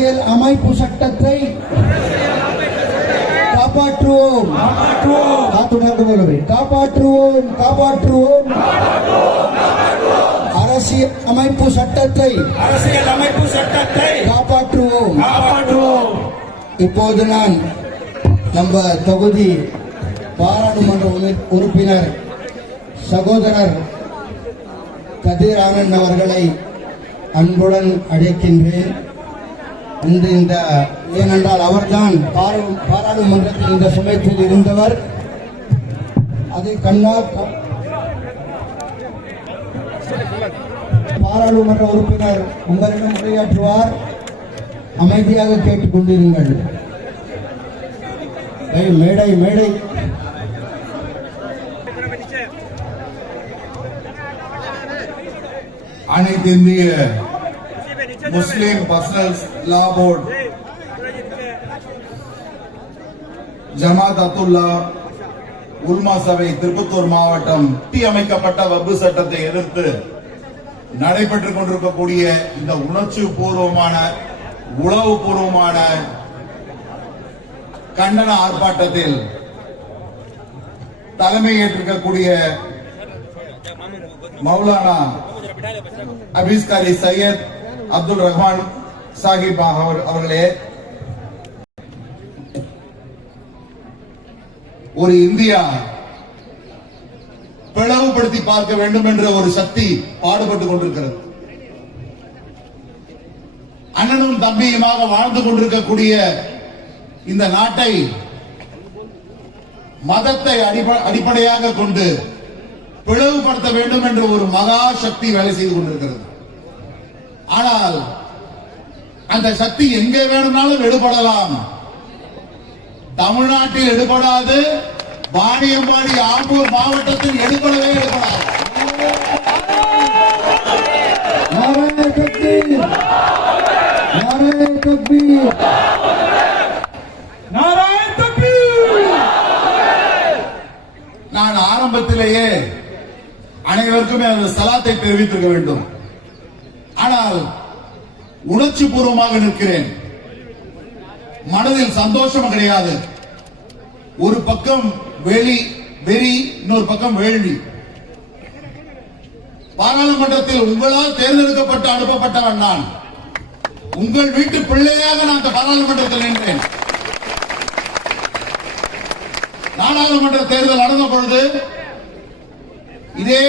அரசியல் அமைப்பு சட்டத்தை காப்பாற்றுவோம் காப்பாற்றுவோம் காப்பாற்றுவோம். அரசியல் அமைப்பு சட்டத்தை காப்பாற்றுவோம். இப்போது நான் நம்ம தொகுதி பாராளுமன்ற உறுப்பினர் சகோதரர் கதிர் ஆனந்த் அவர்களை அன்புடன் அழைக்கின்றேன். ஏனென்றால் அவர்தான் பாராளுமன்றத்தில் இந்த சமயத்தில் இருந்தவர். அதை கண்ணால் பாராளுமன்ற உறுப்பினர் உங்களிடம் உரையாற்றுவார். அமைதியாக கேட்டுக் கொண்டிருங்கள். மேடை மேடை. அனைத்து இந்திய முஸ்லிம் பர்சனல் லா போர்டு ஜமாத் அத்துல்லா உல்மா சபை திருப்பத்தூர் மாவட்டம் அமைக்கப்பட்ட வக்ஃப் சட்டத்தை எதிர்த்து நடைபெற்றுக் கொண்டிருக்கக்கூடிய இந்த உணர்ச்சி பூர்வமான உளவுபூர்வமான கண்டன ஆர்ப்பாட்டத்தில் தலைமை ஏற்றிருக்கக்கூடிய மௌலானா அபிஸ்காரி சையத் அப்துல் ரஹ்மான் சாஹிப் அவர்களே, ஒரு இந்தியா பிளவுபடுத்தி பார்க்க வேண்டும் என்ற ஒரு சக்தி பாடுபட்டுக் கொண்டிருக்கிறது. அண்ணனும் தம்பியுமாக வாழ்ந்து கொண்டிருக்கக்கூடிய இந்த நாட்டை மதத்தை அடிப்படையாக கொண்டு பிளவுபடுத்த வேண்டும் என்ற ஒரு மகா சக்தி வேலை செய்து கொண்டிருக்கிறது. ஆனால் அந்த சக்தி எங்கே வேணும்னாலும் எடுபடலாம். தமிழ்நாட்டில் எடுபடாது, வாணியம்பாடி ஆம்பூர் மாவட்டத்தில் எடுபடவே எடுபடாது. நான் ஆரம்பத்திலேயே அனைவருக்குமே அந்த சலாத்தை தெரிவித்திருக்க வேண்டும். ஆனால் உணர்ச்சி பூர்வமாக நிற்கிறேன். மனதில் சந்தோஷம் கிடையாது. ஒரு பக்கம் வெறி, இன்னொரு பக்கம் வேள்வி. பாராளுமன்றத்தில் உங்களால் தேர்ந்தெடுக்கப்பட்டு அனுப்பப்பட்டவன் நான். உங்கள் வீட்டு பிள்ளையாக நான் அந்த பாராளுமன்றத்தில் நின்றேன். நாடாளுமன்ற தேர்தல் நடந்த பொழுது இதே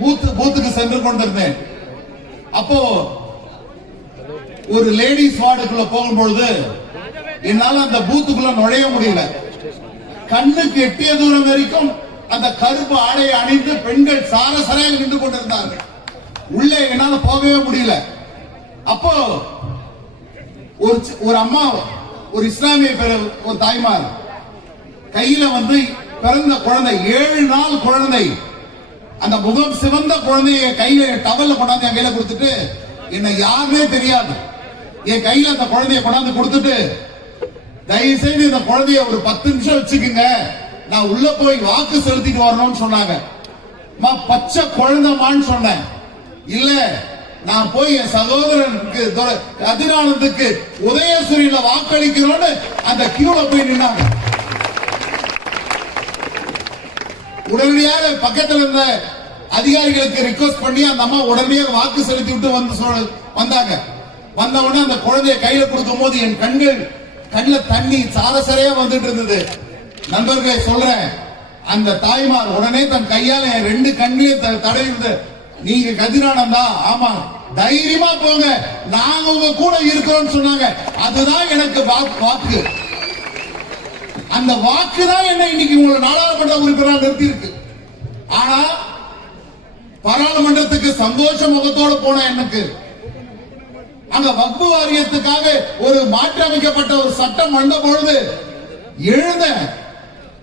பூத்துக்கு சென்று கொண்டிருந்தேன். அப்போ ஒரு லேடிஸ் வார்டுக்குள்ள போகும்பொழுது என்னால அந்த பூத்துக்குள்ள நுழைய முடியல. கண்ணுக்கு எட்டிய தூரம் வரைக்கும் அந்த கருப்பு ஆடையை அணிந்து பெண்கள் சாரசரையாக நின்று கொண்டிருந்தார்கள். உள்ளே என்னால போகவே முடியல. அப்போ ஒரு அம்மா, ஒரு இஸ்லாமிய ஒரு தாய்மார் கையில பிறந்த குழந்தை, 7 நாள் குழந்தை, அந்த முகம் சிவந்த குழந்தைய கையில டவல்ல கொண்டாந்து என் கையில கொடுத்துட்டு, என்ன யாருமே தெரியாது, என் கையில அந்த குழந்தைய கொண்டாந்து கொடுத்துட்டு, தயவு செய்து இந்த குழந்தைய ஒரு 10 நிமிஷம் வச்சுக்குங்க, நான் உள்ள போய் வாக்கு செலுத்திட்டு வரணும்னு சொன்னாங்க. பச்சை குழந்தைமான்னு சொன்னேன். இல்ல, நான் போய் என் சகோதரனுக்கு கதிரானந்துக்கு உதயசூரியில வாக்களிக்கணும்னு அந்த கியூல போய் நின்னாங்க. உடனடியாக பக்கத்தில் இருந்த அதிகாரிகளுக்கு ரிக்வெஸ்ட் பண்ணி அந்த அம்மா உடனடியாக வாக்கு செலுத்தி விட்டு வந்தாங்க. வந்த உடனே அந்த குழந்தைய கையில கொடுக்கும் போது என் கண்ணில் தண்ணி சாரசரையா வந்துட்டு இருந்தது. நண்பர்களை சொல்றேன், அந்த தாய்மார் உடனே தன் கையால என் 2 கண்ணிலையும் தடவி, நீங்க கதிரானந்தா? ஆமா, தைரியமா போங்க, நாங்க உங்க கூட இருக்கிறோம் சொன்னாங்க. அதுதான் எனக்கு வாக்கு. அந்த வாக்கு தான் என்ன இன்னைக்கு உங்களை நாடாளுமன்ற உறுப்பினராக நிறுத்தி இருக்கு. ஆனா பாராளுமன்றத்துக்கு சந்தோஷ முகத்தோடு போன எனக்கு அங்க வக்ஃப் வாரியத்துக்காக ஒரு மாற்றி அமைக்கப்பட்ட ஒரு சட்டம் வந்த பொழுது எழுத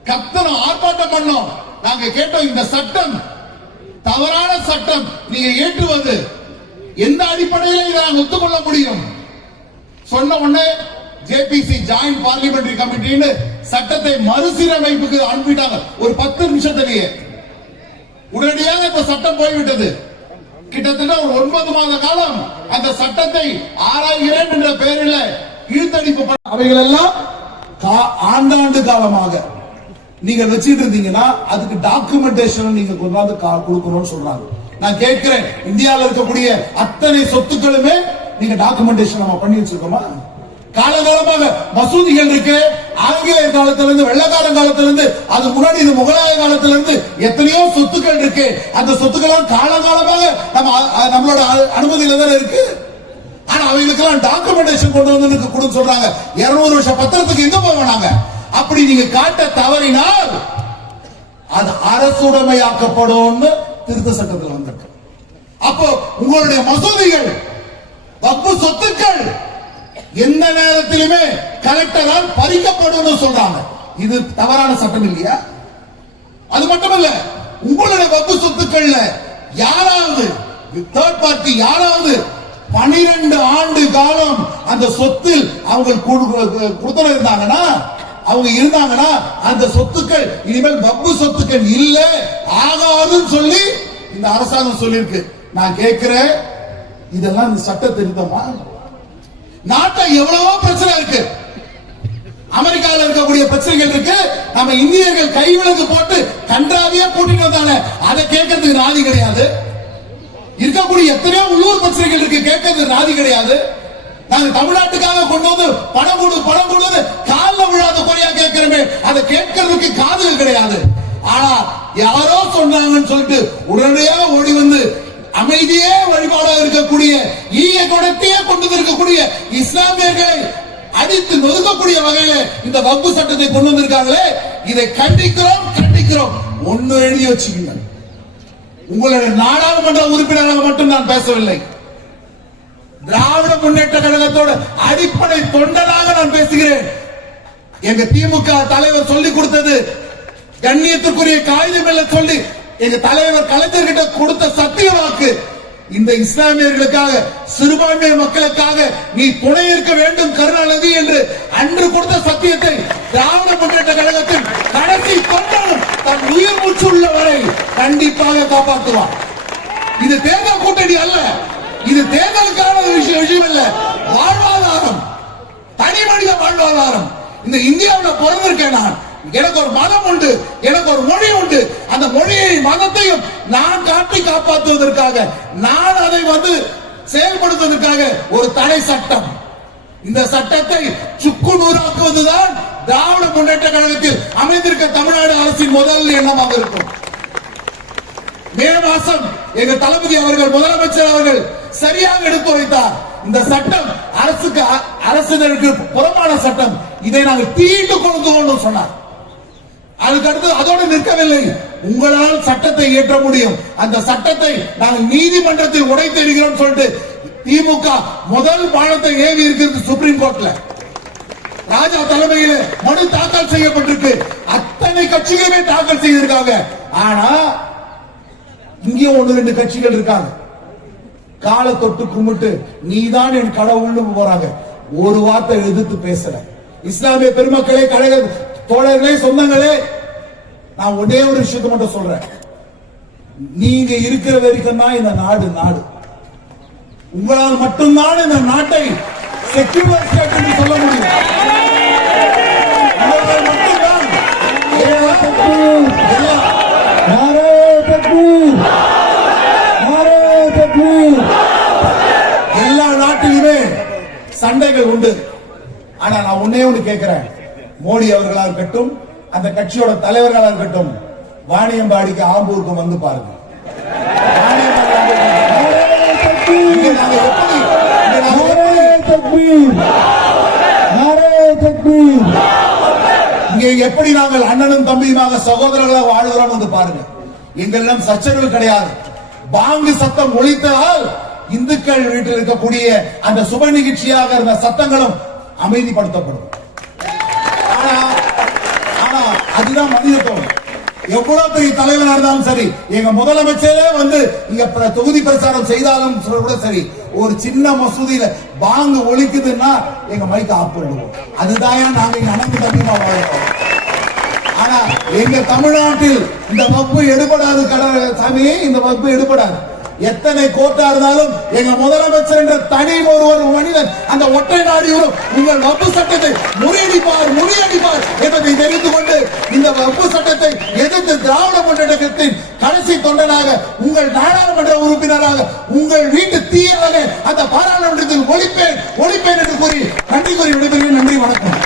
கத்தனம் ஆர்ப்பாட்டம் பண்ணோம். நாங்க கேட்டோம், இந்த சட்டம் தவறான சட்டம், நீங்க ஏற்றுவது எந்த அடிப்படையில் இதை நாங்கள் ஒத்துக்கொள்ள முடியும்? சொன்ன உடனே ஜேபிசி ஜாயிண்ட் பார்லிமெண்டரி கமிட்டின்னு சட்டத்தை மறுசீரமைப்புக்கு அனுப்பிட்டாங்க. ஒரு 10 நிமிஷத்திலேயே உடனடியாக இந்த சட்டம் போய்விட்டது. கிட்டத்தட்ட ஒரு 9 மாத காலம் அந்த சட்டத்தை ஆராய்கிறேன் என்ற பெயரில் இழுத்தடிப்பு அவைகள் எல்லாம் ஆண்டாண்டு காலமாக நீங்க வச்சிட்டு இருந்தீங்கன்னா அதுக்கு டாக்குமெண்டேஷன் நீங்க கொண்டாந்து கொடுக்கணும்னு சொல்றாங்க. நான் கேட்கிறேன், இந்தியாவில் இருக்கக்கூடிய அத்தனை சொத்துக்களுமே நீங்க டாக்குமெண்டேஷன் நம்ம பண்ணி வச்சிருக்கோமா? காலகாலமாக மசூதிகள் இருக்கு, ஆங்கிலேயர் காலத்துல இருந்து வெள்ளக்கார காலத்துல இருந்து அது முன்னாடி இது முகலாய காலத்துல இருந்து எத்தனையோ சொத்துக்கள் இருக்கு. அந்த சொத்துக்கள் காலகாலமாக நம்மளோட அனுமதியில தானே இருக்கு. ஆனா அவங்களுக்கெல்லாம் டாக்குமெண்டேஷன் கொண்டு வந்து கொடுன்னு சொல்றாங்க. 200 வருஷ பத்திரத்துக்கு எங்க போவாங்க? அப்படி நீங்க காட்ட தவறினால் அது அரசுடைமையாக்கப்படும் திருத்த சட்டத்தில் வந்திருக்கு. அப்போ உங்களுடைய மசூதிகள் வக்ஃப் சொத்துக்கள் எந்த நேரத்திலுமே கலெக்டரால் பறிக்கப்படும் சொல்றாங்க. இது தவறான சட்டம் இல்லையா? அது மட்டுமல்ல, உங்களுடைய வக்ஃப் சொத்துக்கள்ல யாராவது தேர்ட் பார்ட்டி யாராவது 12 ஆண்டு காலம் அந்த சொத்தில் அவங்க கொடுத்து இருந்தாங்கன்னா அந்த சொத்துக்கள் இனிமேல் வக்ஃப் சொத்துக்கள் இல்ல ஆகாதுன்னு சொல்லி இந்த அரசாங்கம் சொல்லியிருக்கு. நான் கேட்கிறேன், இதெல்லாம் இந்த சட்ட திருத்தமா? நாட்டை எவ்வளவோ பிரச்சனை இருக்கு, அமெரிக்காவில் இருக்கக்கூடிய பிரச்சனைகள் இருக்கு. நம்ம இந்தியர்கள் கைவிலங்கு போட்டு கன்றாவியா கூட்டிட்டு வந்தாங்க, அதை கேட்கறதுக்கு நாதி கிடையாது. இருக்கக்கூடிய எத்தனையோ உள்ளூர் பிரச்சனைகள் இருக்கு, கேட்கறது நாதி கிடையாது. நாங்க தமிழ்நாட்டுக்காக கொண்டு வந்து பணம் கொடு காலில் விழாத குறையா கேட்கிறோமே, அதை கேட்கறதுக்கு காதுகள் கிடையாது. ஆனா யாரோ சொன்னாங்கன்னு சொல்லிட்டு உடனடியாக ஓடி வந்து அமைதியே வழிபாடாக இருக்கக்கூடிய ஈய குடத்தையே கொண்டு இருக்கக்கூடிய இஸ்லாமியர்களை அடித்து நொறுக்கக்கூடிய வகையில இந்த வக்ஃப் சட்டத்தை கொண்டு வந்திருக்காங்களே, இதை கண்டிக்கிறோம். ஒன்னு எழுதி வச்சுக்கோங்க, உங்களுடைய நாடாளுமன்ற உறுப்பினராக மட்டும் நான் பேசவில்லை, திராவிட முன்னேற்ற கழகத்தோட அடிப்படை தொண்டனாக நான் பேசுகிறேன். எங்க திமுக தலைவர் சொல்லிக் கொடுத்தது கண்ணியத்துக்குரிய காகிதம் சொல்லி எங்க தலைவர் கலைஞர்கிட்ட கொடுத்த சத்திய வாக்கு, இந்த இஸ்லாமியர்களுக்காக சிறுபான்மை மக்களுக்காக நீ துணை இருக்க வேண்டும் கருணாநிதி என்று அன்று கொடுத்த சத்தியத்தை திராவிட முன்னேற்ற கழகத்தின் கடைசி தொண்டனும் தன் உயிர் மூச்சு உள்ள வரை கண்டிப்பாக காப்பாற்றுவான். இது தேர்தல் கூட்டணி அல்ல, இது தேர்தலுக்கான விஷயம் அல்ல, வாழ்வாதாரம், தனி மனித வாழ்வாதாரம். இந்த இந்தியாவில் பிறந்திருக்கேன் நான், எனக்கு ஒரு மதம் உண்டு, எனக்கு ஒரு மொழி உண்டு. அந்த மொழியை மதத்தையும் நான் காட்டி காப்பாற்றுவதற்காக, நான் அதை செயல்படுத்துவதற்காக ஒரு தடை சட்டம். இந்த சட்டத்தை சுக்கு நூறாக்குவதுதான் திராவிட முன்னேற்ற கழகத்தில் அமைந்திருக்க தமிழ்நாடு அரசின் முதல் எண்ணமாக இருக்கும். மே மாசம் எங்க தளபதி அவர்கள், முதலமைச்சர் அவர்கள் சரியாக எடுத்துரைத்தார். இந்த சட்டம் அரசுக்கு புறமான சட்டம், இதை நாங்கள் தீண்டு கொடுத்து சொன்னார். அதுக்கடுத்து அதோடு நிற்கவில்லை, உங்களால் சட்டத்தை இயற்ற முடியும், அந்த சட்டத்தை நாங்கள் நீதிமன்றத்தில் உடைத்தெடுக்கிறோம் சொல்லிட்டு திமுக முதல் பாலத்தை ஏவி இருக்கிறது சுப்ரீம் கோர்ட்ல. ராஜா தலைமையில் மனு தாக்கல் செய்யப்பட்டிருக்கு, அத்தனை கட்சிகளுமே தாக்கல் செய்திருக்காங்க. ஆனா இங்கேயும் 1-2 கட்சிகள் இருக்காங்க, காலை தொட்டு கும்பிட்டு நீதான் என் கடவுள்னு போறாங்க. ஒரு வார்த்தை எதிர்த்து பேசல. இஸ்லாமிய பெருமக்களே, கழக தோழர்களே, சொந்தங்களே, நான் ஒரே ஒரு விஷயத்தை மட்டும் சொல்றேன். நீங்க இருக்கிற வரைக்கும் தான் இந்த நாடு. உங்களால் மட்டும்தான் இந்த நாட்டை செக்யூலர் ஸ்டேட் என்று சொல்ல முடியும். உங்களால் மட்டும்தான் எல்லா நாட்டிலுமே சண்டைகள் உண்டு. ஆனா நான் ஒன்னே ஒன்று கேட்கிறேன், மோடி அவர்களா இருக்கட்டும், அந்த கட்சியோட தலைவர்களா இருக்கட்டும், வாணியம்பாடிக்கு ஆம்பூருக்கு வந்து பாருங்க. இங்கே எப்படி நாங்கள் அண்ணனும் தம்பியுமாக சகோதரர்களாக வாழ்கிறோம் வந்து பாருங்க. எங்களிடம் சச்சரவு கிடையாது. பாங்கு சத்தம் ஒலித்தால் இந்துக்கள் வீட்டில் இருக்கக்கூடிய அந்த சுப நிகழ்ச்சியாக இருந்த சத்தங்களும் அமைதிப்படுத்தப்படும். ஆனா அதுதான் மனிதத்துவம். எவ்வளவு பெரிய தலைவராக இருந்தாலும் சரி, எங்க முதலமைச்சரே இங்க தொகுதி பிரச்சாரம் செய்தாலும் கூட சரி, ஒரு சின்ன மசூதியில பாங்கு ஒலிக்குதுன்னா எங்க மைக்க ஆஃப் பண்ணுவோம். அதுதான் நாங்க இங்க அனந்து தம்பிமா வாழ்றோம். ஆனா எங்க தமிழ்நாட்டில் இந்த வகுப்பு எடுபடாது, சாமியே இந்த வகுப்பு எடுபடாது. எத்தனை கோர்ட்டா இருந்தாலும் எங்க முதலமைச்சர் என்ற தனி ஒரு மனிதன் அந்த ஒற்றை நாடியும் உங்கள் வப்பு சட்டத்தை முறியடிப்பார் என்பதை தெரிந்து கொண்டு இந்த வப்பு சட்டத்தை எதிர்த்து திராவிட முன்னேற்றத்தின் கடைசி தொண்டனாக உங்கள் நாடாளுமன்ற உறுப்பினராக உங்கள் வீட்டு தீயாக அந்த பாராளுமன்றத்தில் ஒழிப்பேன் என்று கூறி நன்றி கூறி விடைபெறுகிறேன். நன்றி, வணக்கம்.